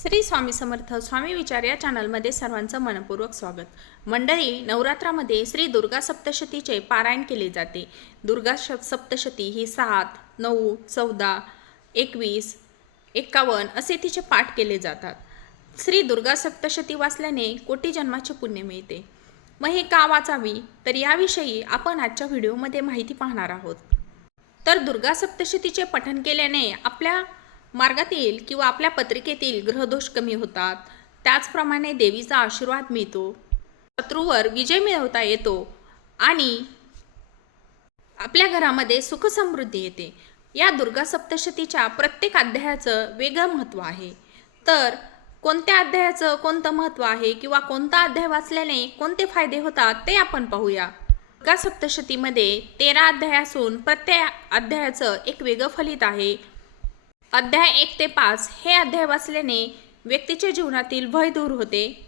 श्री स्वामी समर्थ स्वामी विचार या चॅनलमध्ये सर्वांचं मनपूर्वक स्वागत. मंडळी नवरात्रामध्ये श्री दुर्गा सप्तशतीचे पारायण केले जाते. दुर्गा श सप्तशती ही सात नऊ चौदा एकवीस एक्कावन्न असे तिचे पाठ केले जातात. श्री दुर्गा सप्तशती वाचल्याने कोटी जन्माचे पुण्य मिळते. मग हे का वाचावी? तर याविषयी आपण आजच्या व्हिडिओमध्ये माहिती पाहणार आहोत. तर दुर्गा सप्तशतीचे पठण केल्याने आपल्या मार्गातील किंवा आपल्या पत्रिकेतील ग्रहदोष कमी होतात. त्याचप्रमाणे देवीचा आशीर्वाद मिळतो. शत्रूवर विजय मिळवता येतो आणि आपल्या घरामध्ये सुख समृद्धी येते. या दुर्गा सप्तशतीच्या प्रत्येक अध्यायाचं वेगळं महत्त्व आहे. तर कोणत्या अध्यायाचं कोणतं महत्त्व आहे किंवा कोणता अध्याय वाचल्याने कोणते फायदे होतात ते आपण पाहूया. दुर्गा सप्तशतीमध्ये तेरा अध्याय असून प्रत्येक अध्यायाचं एक वेगळं फलित आहे. अध्याय एक ते पाच. हे अध्याय वाचल्याने व्यक्तीच्या जीवनातील भय दूर होते.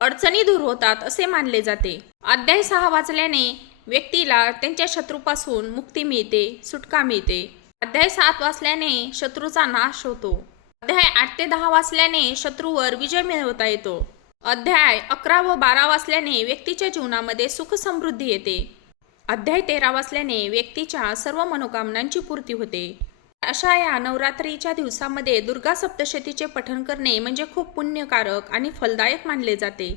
अडचणी दूर होतात असे मानले जाते. अध्याय सहा वाचल्याने व्यक्तीला त्यांच्या शत्रूपासून मुक्ती मिळते सुटका मिळते. अध्याय सात वाचल्याने शत्रूचा नाश होतो. अध्याय आठ ते दहा वाचल्याने शत्रूवर विजय मिळवता येतो. अध्याय अकरा व बारा वाचल्याने व्यक्तीच्या जीवनामध्ये सुख समृद्धी येते. अध्याय तेरा वाचल्याने व्यक्तीच्या सर्व मनोकामनांची पूर्ती होते. अशा या नवरात्रीच्या दिवसामध्ये दुर्गा सप्तशतीचे पठण करणे म्हणजे खूप पुण्यकारक आणि फलदायक मानले जाते.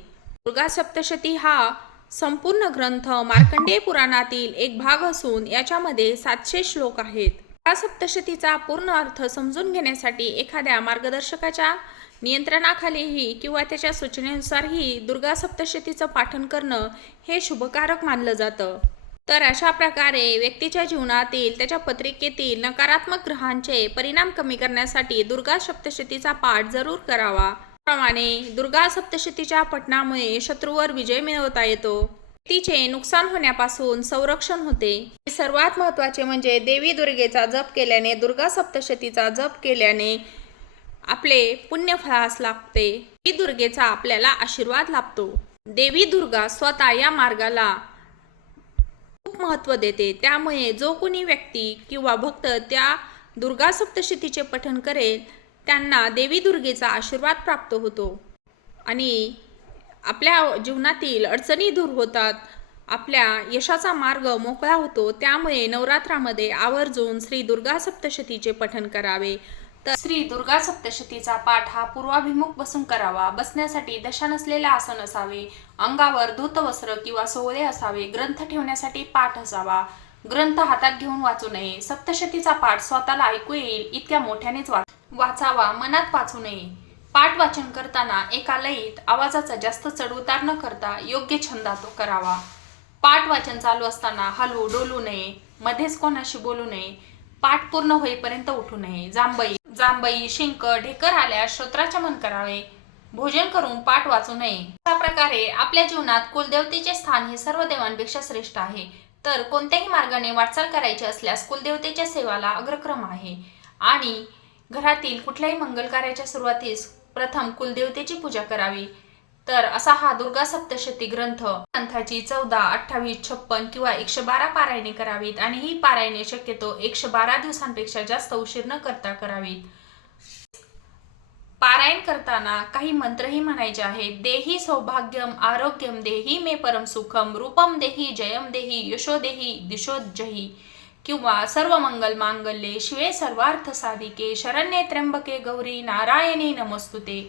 दुर्गा सप्तशती हा संपूर्ण ग्रंथ मार्कंडेय पुराणातील एक भाग असून याच्यामध्ये सातशे श्लोक आहेत. दुर्गा सप्तशतीचा पूर्ण अर्थ समजून घेण्यासाठी एखाद्या मार्गदर्शकाच्या नियंत्रणाखालीही किंवा त्याच्या सूचनेनुसारही दुर्गा सप्तशतीचं पाठन करणं हे शुभकारक मानलं जातं. तर अशा प्रकारे व्यक्तीच्या जीवनातील त्याच्या पत्रिकेतील नकारात्मक ग्रहांचे परिणाम कमी करण्यासाठी दुर्गा सप्तशतीचा पाठ जरूर करावा. प्रमाणे दुर्गा सप्तशतीच्या पठणामुळे शत्रूवर विजय मिळवता येतो. व्यक्तीचे नुकसान होण्यापासून संरक्षण होते. सर्वात महत्त्वाचे म्हणजे देवी दुर्गेचा जप केल्याने दुर्गा सप्तशतीचा जप केल्याने आपले पुण्य फळास लागते. ही दुर्गेचा आपल्याला आशीर्वाद लाभतो. देवी दुर्गा स्वतः या मार्गाला खूप महत्त्व देते. त्यामुळे जो कोणी व्यक्ती किंवा भक्त त्या दुर्गा सप्तशतीचे पठण करेल त्यांना देवी दुर्गेचा आशीर्वाद प्राप्त होतो. आणि आपल्या जीवनातील अडचणी दूर होतात. आपल्या यशाचा मार्ग मोकळा होतो. त्यामुळे नवरात्रामध्ये आवर्जून श्री दुर्गा सप्तशतीचे पठण करावे. तर श्री दुर्गा सप्तशतीचा पाठ हा पूर्वाभिमुख बसून करावा. बसण्यासाठी दशा नसलेले आसन असावे. अंगावर धूतवस्त्र किंवा सोवळे असावे. ग्रंथ ठेवण्यासाठी पाठ असावा. ग्रंथ हातात घेऊन वाचू नये. सप्तशतीचा पाठ स्वतःला ऐकू येईल इतक्या मोठ्यानेच वाचावा मनात वाचू नये. पाठ वाचन करताना एका लयीत आवाजाचा जास्त चढउतार न करता योग्य छंदात करावा. पाठ वाचन चालू असताना हलू डोलू नये. मध्येच कोणाशी बोलू नये. पाठ पूर्ण होईपर्यंत उठू नये. जांभई जांभई शिंक ढेकर आल्यास श्रोत्राचमन करावे. भोजन करून पाठ वाचू नये. अशा प्रकारे आपल्या जीवनात कुलदेवतेचे स्थान हे सर्व देवांपेक्षा श्रेष्ठ आहे. तर कोणत्याही मार्गाने वाटचाल करायची असल्यास कुलदेवतेच्या सेवाला अग्रक्रम आहे. आणि घरातील कुठल्याही मंगल कार्याच्या सुरुवातीस प्रथम कुलदेवतेची पूजा करावी. तर असा हा दुर्गा सप्तशती ग्रंथ ग्रंथाची चौदा अठ्ठावीस छप्पन किंवा एकशे बारा पारायणे करावीत आणि ही पारायणे शक्यतो एकशे बारा दिवसांपेक्षा जास्त उशीर न करता करावीत. पारायण करताना काही मंत्रही म्हणायचे आहेत. देही सौभाग्यम आरोग्यम देही मे परम सुखम रूपम देही जयम देही यशो देही दिशोजही किंवा सर्व मंगल मांगल्ये शिवे सर्वार्थ साधिके शरण्ये त्र्यंबके गौरी नारायणी नमस्तुते.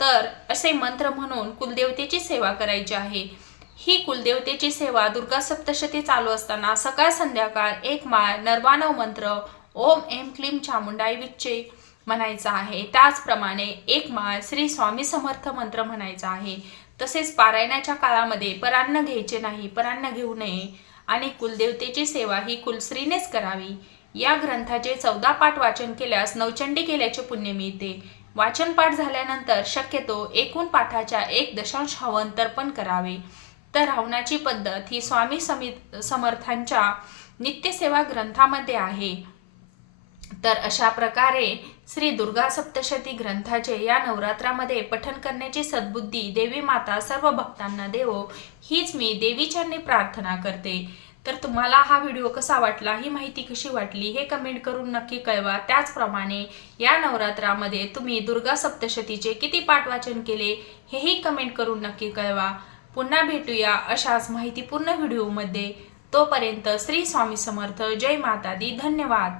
तर असे मंत्र म्हणून कुलदेवतेची सेवा करायची आहे. ही कुलदेवतेची सेवा दुर्गा सप्तशती चालू असताना सकाळ संध्याकाळ एक माळ नर्वाणव मंत्र ओम एम क्लीम चामुंडाई विच्चे म्हणायचा आहे. त्याचप्रमाणे एक माळ श्री स्वामी समर्थ मंत्र म्हणायचा आहे. तसेच पारायणाच्या काळामध्ये परान्न घ्यायचे नाही परान्न घेऊ नये आणि कुलदेवतेची सेवा ही कुलश्रीनेच करावी. या ग्रंथाचे चौदा पाठ वाचन केल्यास नवचंडी केल्याचे पुण्य मिळते. वाचनपाठ झाल्यानंतर शक्यतो एकूण पाठाच्या एक दशांश हवन तर्पण करावे. तर हवनाची पद्धत ही स्वामी समित समर्थांच्या नित्यसेवा ग्रंथामध्ये आहे. तर अशा प्रकारे श्री दुर्गा सप्तशती ग्रंथाचे या नवरात्रामध्ये पठन करण्याची सद्बुद्धी देवी माता सर्व भक्तांना देवो हीच मी देवीचरणी प्रार्थना करते. तर तुम्हाला हा व्हिडिओ कसा वाटला ही माहिती कशी वाटली हे कमेंट करून नक्की कळवा. त्याचप्रमाणे या नवरात्रामध्ये तुम्ही दुर्गा सप्तशतीचे किती पाठ वाचन केले हेही कमेंट करून नक्की कळवा. पुन्हा भेटूया अशाच माहितीपूर्ण व्हिडिओमध्ये. तोपर्यंत श्री स्वामी समर्थ. जय माता दी. धन्यवाद.